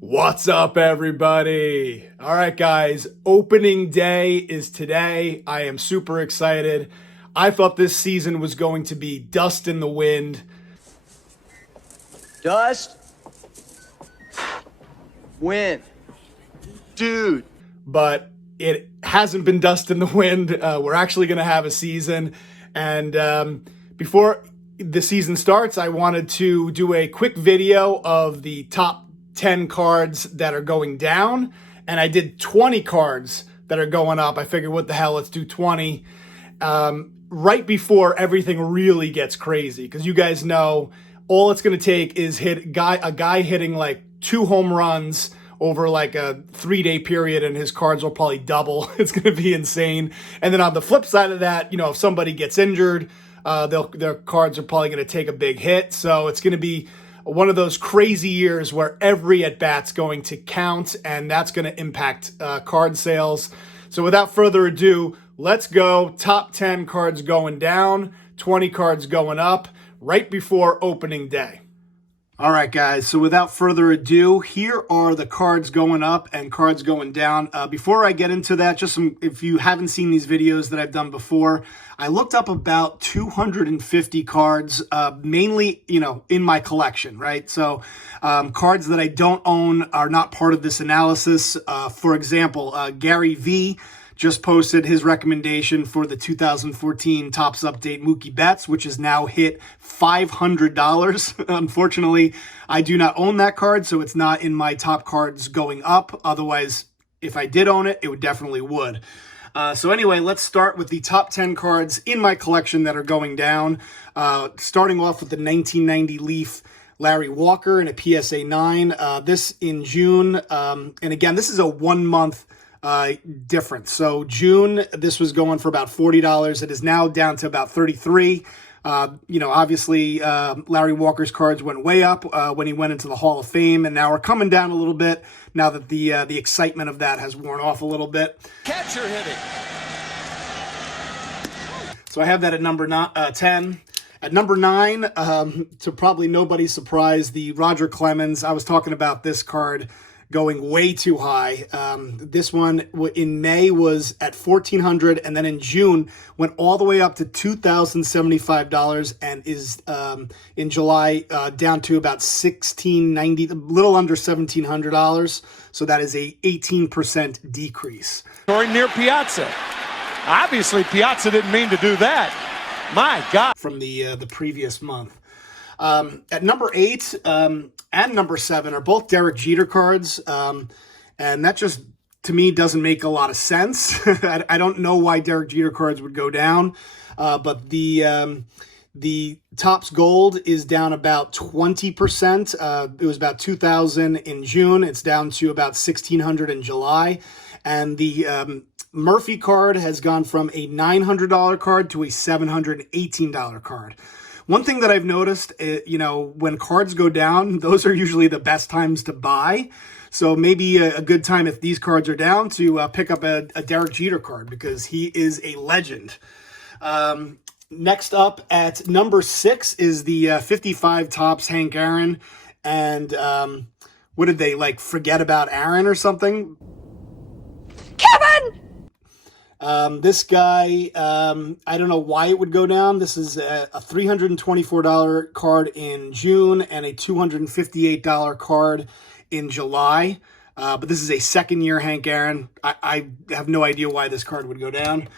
What's up, everybody? All right, guys, opening day is today. I am super excited. I thought this season was going to be dust in the wind. Dust? Wind. Dude. But it hasn't been dust in the wind. We're actually going to have a season. And before the season starts, I wanted to do a quick video of the top 10 cards that are going down. And I did 20 cards that are going up. I figured, what the hell, let's do 20. Right before everything really gets crazy. Because you guys know, all it's going to take is a guy hitting like 2 home runs over like a 3-day period, and his cards will probably double. It's going to be insane. And then on the flip side of that, you know, if somebody gets injured, their cards are probably going to take a big hit. So it's going to be one of those crazy years where every at-bat's going to count, and that's going to impact card sales. So without further ado, let's go. Top 10 cards going down, 20 cards going up, right before opening day. All right, guys, so without further ado, here are the cards going up and cards going down. Before I get into that, if you haven't seen these videos that I've done before, I looked up about 250 cards, mainly, you know, in my collection, right? So cards that I don't own are not part of this analysis. For example, Gary V just posted his recommendation for the 2014 Topps Update Mookie Betts, which has now hit $500. Unfortunately, I do not own that card, so it's not in my top cards going up. Otherwise, if I did own it, it definitely would. So anyway, let's start with the top 10 cards in my collection that are going down. Starting off with the 1990 Leaf Larry Walker in a PSA 9. This in June. And again, this is a 1 month difference. So June, this was going for about $40. It is now down to about $33. You know, obviously, Larry Walker's cards went way up when he went into the Hall of Fame, and now we're coming down a little bit now that the excitement of that has worn off a little bit. Catcher hitting. So I have that at number 10. At number 9, to probably nobody's surprise, the Roger Clemens. I was talking about this card going way too high. This one in May was at $1,400, and then in June went all the way up to $2,075, and is in July down to about $1,690, a little under $1,700. So that is a 18% decrease. Or near Piazza. Obviously, Piazza didn't mean to do that. My God. From the previous month. At number 8 and number 7 are both Derek Jeter cards, and that just, to me, doesn't make a lot of sense. I don't know why Derek Jeter cards would go down, but the Topps Gold is down about 20%. It was about $2,000 in June. It's down to about $1,600 in July, and the Murphy card has gone from a $900 card to a $718 card. One thing that I've noticed, you know, when cards go down, those are usually the best times to buy. So maybe a good time, if these cards are down, to pick up a Derek Jeter card, because he is a legend. Next up at number 6 is the 55 Topps Hank Aaron. And what did they, like, forget about Aaron or something? Kevin! This guy, I don't know why it would go down. This is a $324 card in June and a $258 card in July. But this is a second-year Hank Aaron. I have no idea why this card would go down.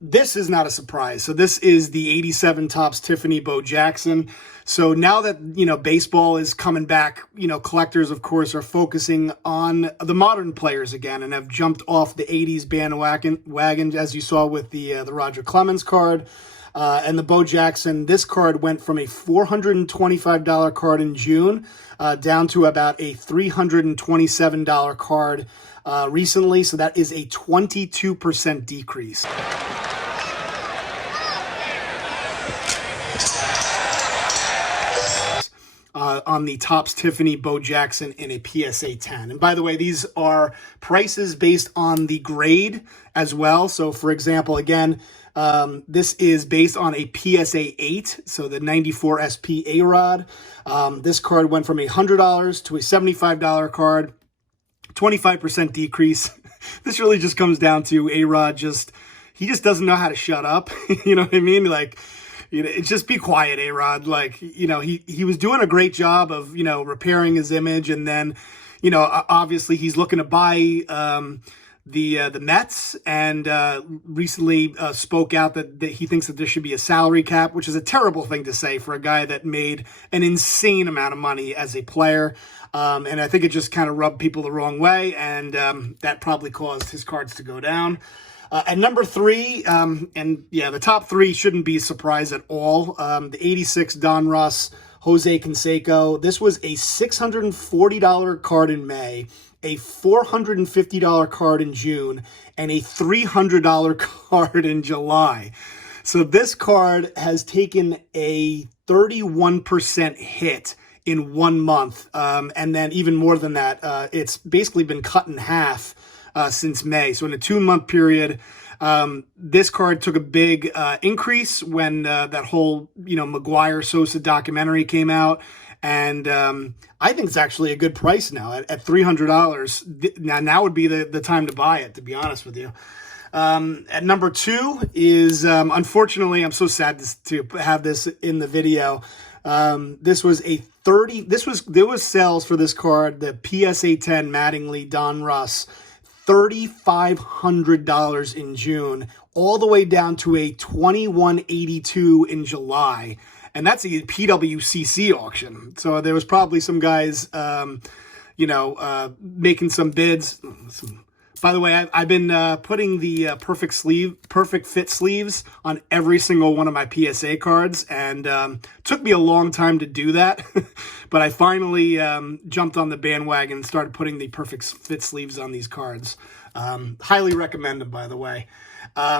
This is not a surprise. So this is the 87 Topps Tiffany Bo Jackson. So now that, you know, baseball is coming back, you know, collectors, of course, are focusing on the modern players again and have jumped off the 80s bandwagon, as you saw with the Roger Clemens card. And the Bo Jackson, this card went from a $425 card in June down to about a $327 card recently. So that is a 22% decrease. on the Topps Tiffany Bo Jackson in a PSA 10. And by the way, these are prices based on the grade as well. So for example, again, this is based on a PSA 8, so the 94 SP A-Rod. This card went from $100 to a $75 card, 25% decrease. This really just comes down to A-Rod he just doesn't know how to shut up. You know what I mean? Like, it's just be quiet, A-Rod. Like, he was doing a great job of, repairing his image. And then, obviously he's looking to buy the Mets, and recently spoke out that he thinks that there should be a salary cap, which is a terrible thing to say for a guy that made an insane amount of money as a player. And I think it just kind of rubbed people the wrong way, and that probably caused his cards to go down. At number 3, and yeah, the top 3 shouldn't be a surprise at all. The 86 Donruss Jose Canseco. This was a $640 card in May, a $450 card in June, and a $300 card in July. So this card has taken a 31% hit in 1 month. And then even more than that, it's basically been cut in half since May. So in a 2-month period, this card took a big increase when that whole, McGwire Sosa documentary came out. And I think it's actually a good price now at $300. Now would be the time to buy it, to be honest with you. At number 2 is, unfortunately, I'm so sad to have this in the video. This was there was sales for this card, the PSA 10 Mattingly Donruss, $3,500 in June, all the way down to a $2,182 in July. And that's a PWCC auction. So there was probably some guys, making some bids. By the way, I've been putting the perfect fit sleeves on every single one of my PSA cards, and took me a long time to do that, but I finally jumped on the bandwagon and started putting the perfect fit sleeves on these cards. Highly recommend them, by the way.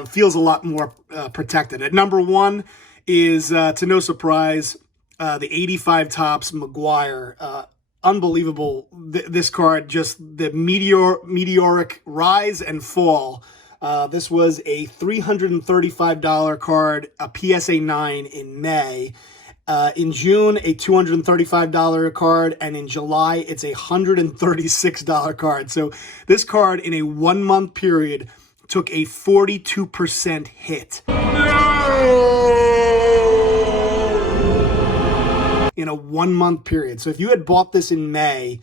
Feels a lot more protected. At number 1 is, to no surprise, the 85 Topps McGwire. Unbelievable. This card, just the meteoric rise and fall. This was a $335 card, a PSA 9 in May. In June, a $235 card, and in July, it's a $136 card. So this card, in a 1-month period, took a 42% hit. In a 1-month period. So if you had bought this in May,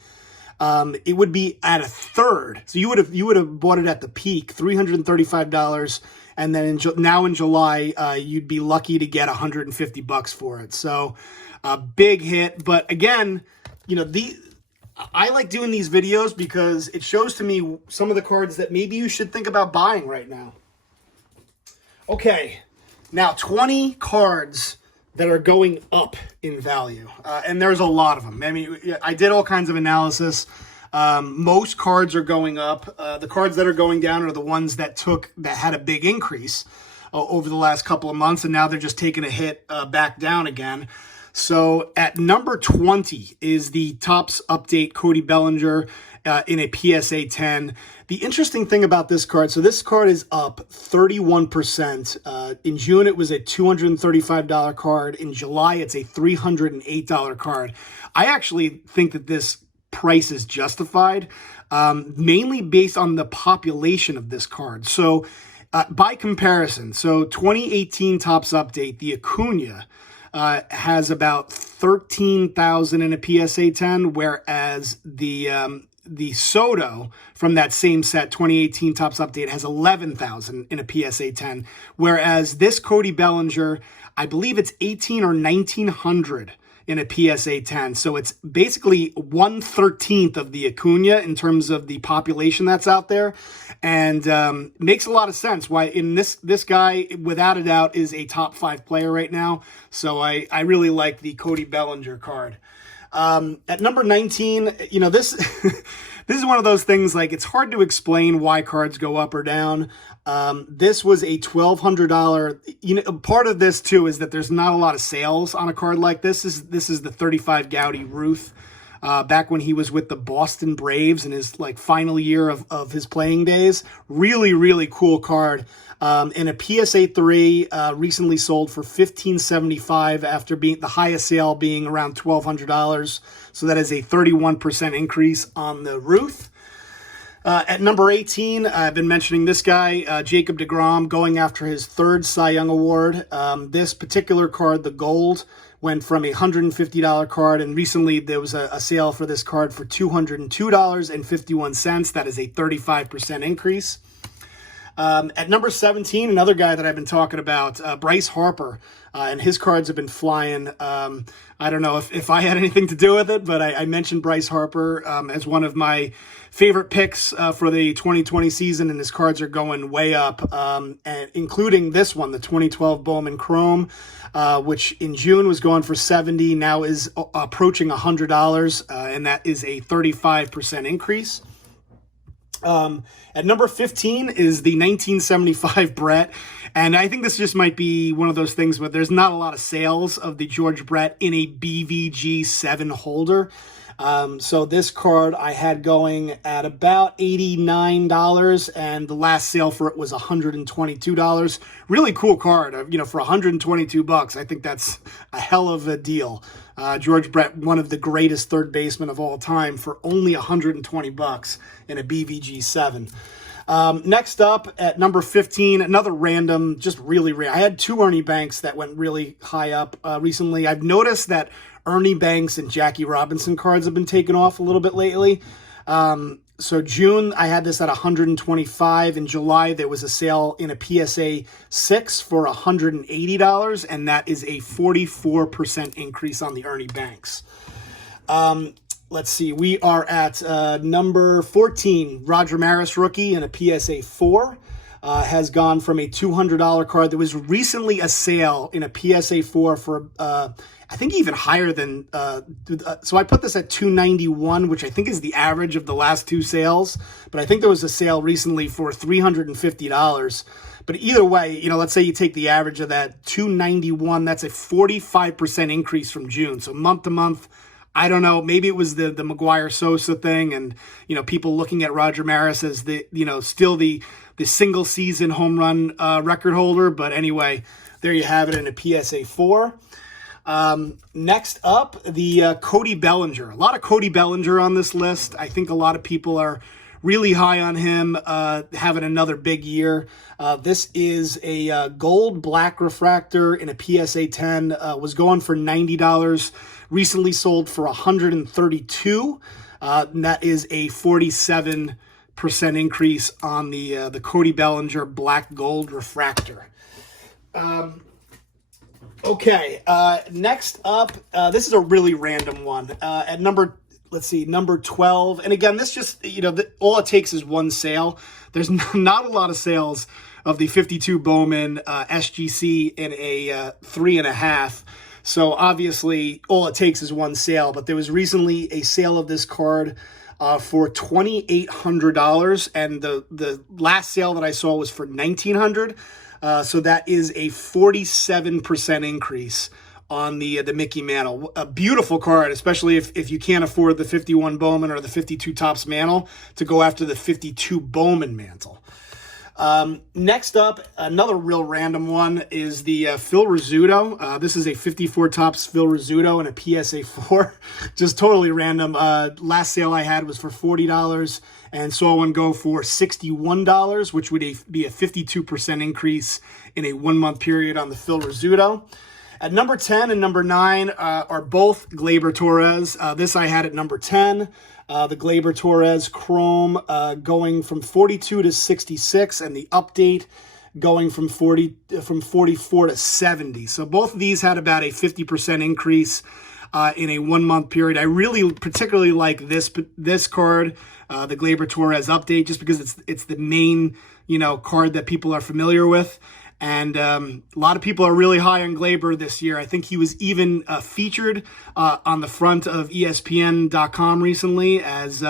it would be at a third. So you would have bought it at the peak, $335, and then now in July, you'd be lucky to get $150 for it. So a big hit. But again, I like doing these videos because it shows to me some of the cards that maybe you should think about buying right now. Okay, now 20 cards that are going up in value. And there's a lot of them. I mean, I did all kinds of analysis. Most cards are going up. The cards that are going down are the ones that had a big increase over the last couple of months, and now they're just taking a hit back down again. So at number 20 is the Topps Update Cody Bellinger in a PSA 10. The interesting thing about this card, so this card is up 31%. In June, it was a $235 card. In July, it's a $308 card. I actually think that this price is justified, mainly based on the population of this card. So by comparison, so 2018 Topps Update, the Acuna has about 13,000 in a PSA 10, whereas the Soto from that same set, 2018 Topps Update, has 11,000 in a PSA 10, whereas this Cody Bellinger, I believe it's 18 or 1,900 in a PSA 10. So it's basically 1/13 of the Acuna in terms of the population that's out there, and makes a lot of sense why in this guy, without a doubt, is a top 5 player right now. So I really like the Cody Bellinger card. At number 19, this this is one of those things, like, it's hard to explain why cards go up or down. This was a $1,200. Part of this too is that there's not a lot of sales on a card like this. This is the 35 Gaudy Ruth. Back when he was with the Boston Braves in his final year of his playing days. Really, really cool card. And a PSA 3 recently sold for $1,575 after being the highest sale being around $1,200. So that is a 31% increase on the Ruth. At number 18, I've been mentioning this guy, Jacob deGrom, going after his third Cy Young Award. This particular card, the gold, went from a $150 card, and recently there was a sale for this card for $202.51. That is a 35% increase. At number 17, another guy that I've been talking about, Bryce Harper, and his cards have been flying. I don't know if I had anything to do with it, but I mentioned Bryce Harper as one of my favorite picks for the 2020 season, and his cards are going way up, and including this one, the 2012 Bowman Chrome, which in June was going for $70, now is approaching $100, and that is a 35% increase. At number 15 is the 1975 Brett, and I think this just might be one of those things where there's not a lot of sales of the George Brett in a BVG 7 holder. So this card I had going at about $89, and the last sale for it was $122. Really cool card. For $122, I think that's a hell of a deal. George Brett, one of the greatest third basemen of all time, for only $120 in a BVG 7. Next up at number 15, another random, just really rare. I had two Ernie Banks that went really high up recently. I've noticed that Ernie Banks and Jackie Robinson cards have been taken off a little bit lately. So June, I had this at $125. In July, there was a sale in a PSA 6 for $180, and that is a 44% increase on the Ernie Banks. Let's see, we are at number 14, Roger Maris rookie in a PSA 4. Has gone from a $200 card. There was recently a sale in a PSA 4 for, I think even higher than, so I put this at $291, which I think is the average of the last two sales. But I think there was a sale recently for $350. But either way, let's say you take the average of that $291, that's a 45% increase from June. So month to month, I don't know, maybe it was the McGuire Sosa thing, and, people looking at Roger Maris as the, still the single season home run record holder. But anyway, there you have it in a PSA 4. Next up, the Cody Bellinger. A lot of Cody Bellinger on this list. I think a lot of people are really high on him, having another big year. This is a gold black refractor in a PSA 10, was going for $90, recently sold for $132. And that is a 47% increase on the Cody Bellinger black gold refractor. Okay, next up, this is a really random one. At number 12. And again, this just, all it takes is one sale. There's not a lot of sales of the 52 Bowman SGC in a 3.5. So obviously, all it takes is one sale. But there was recently a sale of this card for $2,800, and the last sale that I saw was for $1,900. So that is a 47% increase on the Mickey Mantle. A beautiful card, especially if you can't afford the 51 Bowman or the 52 Topps Mantle, to go after the 52 Bowman Mantle. Next up, another real random one is the Phil Rizzuto. This is a 54 Topps Phil Rizzuto in a PSA 4. Just totally random. Last sale I had was for $40 and saw one go for $61, which would be a 52% increase in a 1 month period on the Phil Rizzuto. At number 10 and number 9 are both Gleyber Torres. This I had at number 10. The Gleyber Torres Chrome going from 42 to 66, and the update going from 44 to 70. So both of these had about a 50% increase in a 1 month period. I really particularly like this card, the Gleyber Torres update, just because it's the main card that people are familiar with. And a lot of people are really high on Glaber this year. I think he was even featured on the front of ESPN.com recently as,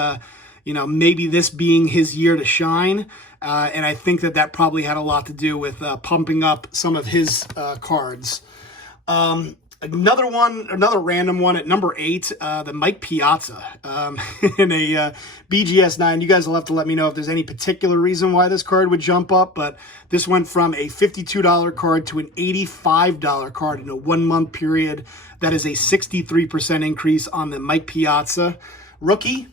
maybe this being his year to shine. And I think that probably had a lot to do with pumping up some of his cards. Another random one at number 8, the Mike Piazza in a BGS 9. You guys will have to let me know if there's any particular reason why this card would jump up, but this went from a $52 card to an $85 card in a 1 month period. That is a 63% increase on the Mike Piazza rookie.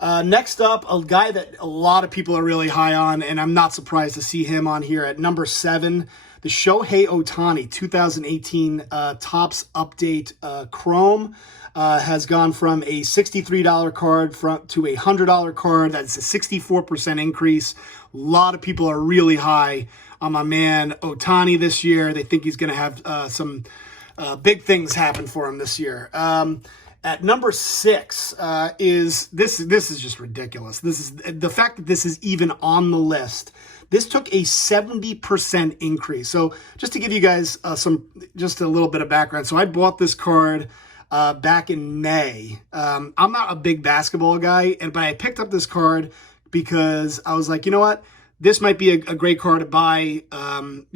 Next up, a guy that a lot of people are really high on, and I'm not surprised to see him on here at number 7. The Shohei Ohtani 2018 Topps Update Chrome has gone from a $63 card to a $100 card. That's a 64% increase. A lot of people are really high on my man Ohtani this year. They think he's going to have some big things happen for him this year. At number 6 is this is just ridiculous. This is the fact that this is even on the list. This took a 70% increase. So just to give you guys just a little bit of background. So I bought this card back in May. I'm not a big basketball guy, but I picked up this card because I was like, you know what? This might be a great card to buy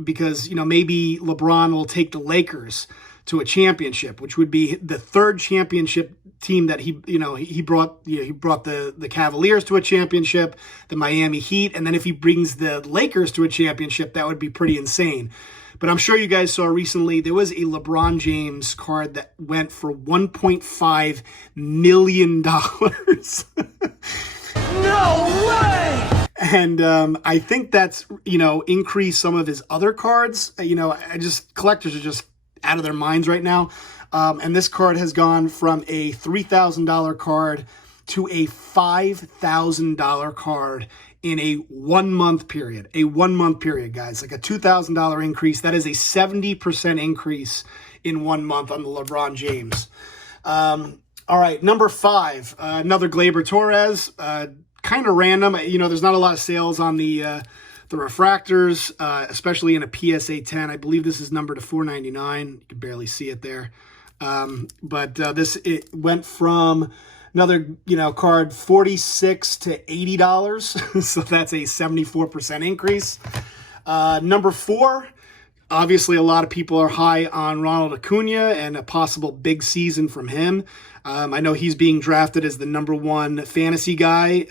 because, maybe LeBron will take the Lakers to a championship, which would be the 3rd championship team that he brought the Cavaliers to a championship, the Miami Heat, and then if he brings the Lakers to a championship, that would be pretty insane. But I'm sure you guys saw recently there was a LeBron James card that went for $1.5 million. No way! And I think that's, increased some of his other cards. Collectors are just out of their minds right now. And this card has gone from a $3,000 card to a $5,000 card in a 1 month period. A 1 month period, guys. Like a $2,000 increase. That is a 70% increase in 1 month on the LeBron James. All right, number 5, another Gleyber Torres. Kind of random. There's not a lot of sales on the refractors, especially in a PSA 10. I believe this is numbered to $4.99. You can barely see it there. But it went from another, card $46 to $80. So that's a 74% increase. Number 4, obviously a lot of people are high on Ronald Acuna and a possible big season from him. I know he's being drafted as the number 1 fantasy guy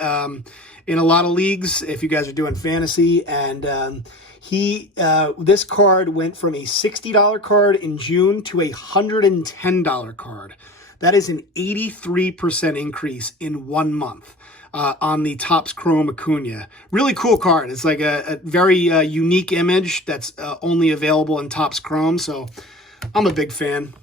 in a lot of leagues, if you guys are doing fantasy. And this card went from a $60 card in June to a $110 card. That is an 83% increase in 1 month on the Topps Chrome Acuna. Really cool card. It's like a very unique image that's only available in Topps Chrome. So I'm a big fan.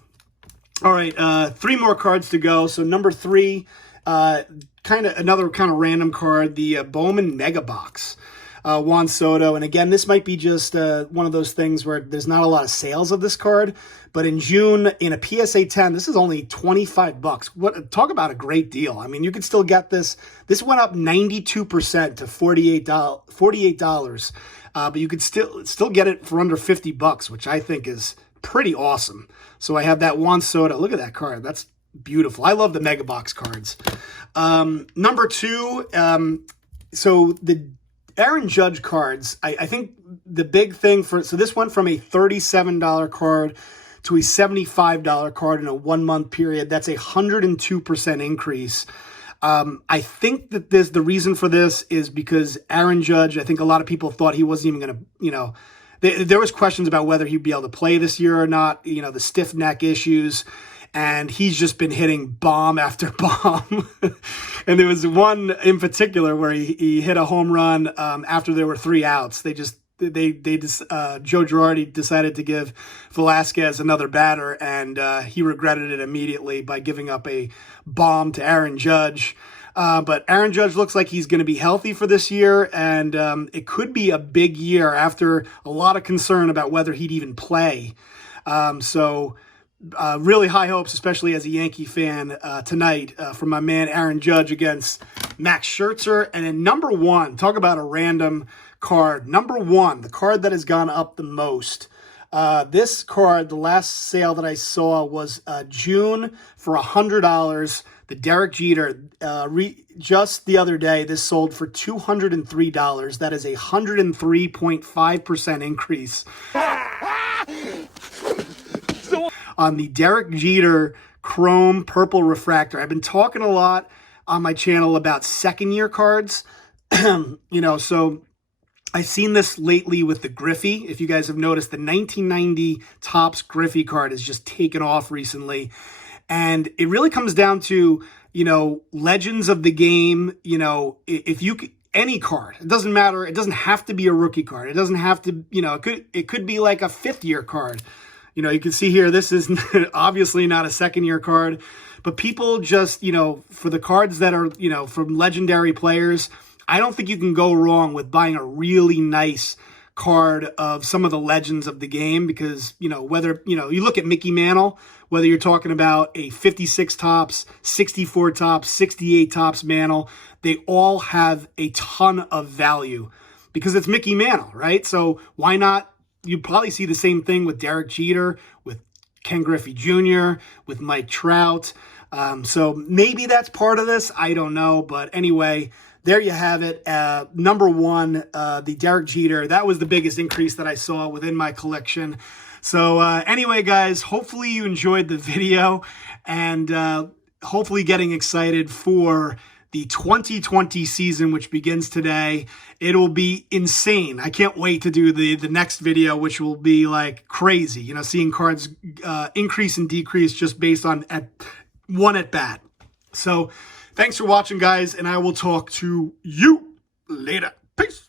All right, 3 more cards to go. So number 3, another random card, the Bowman Mega Box, Juan Soto. And again, this might be just one of those things where there's not a lot of sales of this card. But in June, in a PSA 10, this is only $25. Talk about a great deal. I mean, you could still get this. This went up 92% to $48. But you could still get it for under $50, which I think is pretty awesome. So I have that Juan Soto. Look at that card. That's beautiful. I love the Mega Box cards. Number 2, so the Aaron Judge cards, I think the big thing so this went from a $37 card to a $75 card in a 1 month period. That's a 102% increase. I think that the reason for this is because Aaron Judge, I think a lot of people thought he wasn't even going to, there was questions about whether he'd be able to play this year or not, the stiff neck issues. And he's just been hitting bomb after bomb. And there was one in particular where he hit a home run after there were 3 outs. Joe Girardi decided to give Velasquez another batter, and he regretted it immediately by giving up a bomb to Aaron Judge. But Aaron Judge looks like he's going to be healthy for this year, and it could be a big year after a lot of concern about whether he'd even play. Really high hopes, especially as a Yankee fan tonight, from my man Aaron Judge against Max Scherzer. And then number 1, talk about a random card. Number 1, the card that has gone up the most. This card, the last sale that I saw was June for $100. The Derek Jeter, just the other day, this sold for $203. That is a 103.5% increase on the Derek Jeter Chrome Purple Refractor. I've been talking a lot on my channel about second-year cards, so I've seen this lately with the Griffey. If you guys have noticed, the 1990 Topps Griffey card has just taken off recently. And it really comes down to, legends of the game. If you any card, it doesn't matter. It doesn't have to be a rookie card. It doesn't have to, it could be like a 5th-year card. You can see here, this is obviously not a 2nd-year card, but people just, for the cards that are, from legendary players, I don't think you can go wrong with buying a really nice card of some of the legends of the game, because, whether, you look at Mickey Mantle, whether you're talking about a 56 Topps, 64 Topps, 68 Topps Mantle, they all have a ton of value because it's Mickey Mantle, right? So why not? You probably see the same thing with Derek Jeter, with Ken Griffey Jr., with Mike Trout. So maybe that's part of this. I don't know. But anyway, there you have it. Number 1, the Derek Jeter. That was the biggest increase that I saw within my collection. So anyway, guys, hopefully you enjoyed the video, and hopefully getting excited for the 2020 season, which begins today. It'll be insane. I can't wait to do the next video, which will be like crazy. Seeing cards increase and decrease just based on one at bat. So thanks for watching, guys, and I will talk to you later. Peace.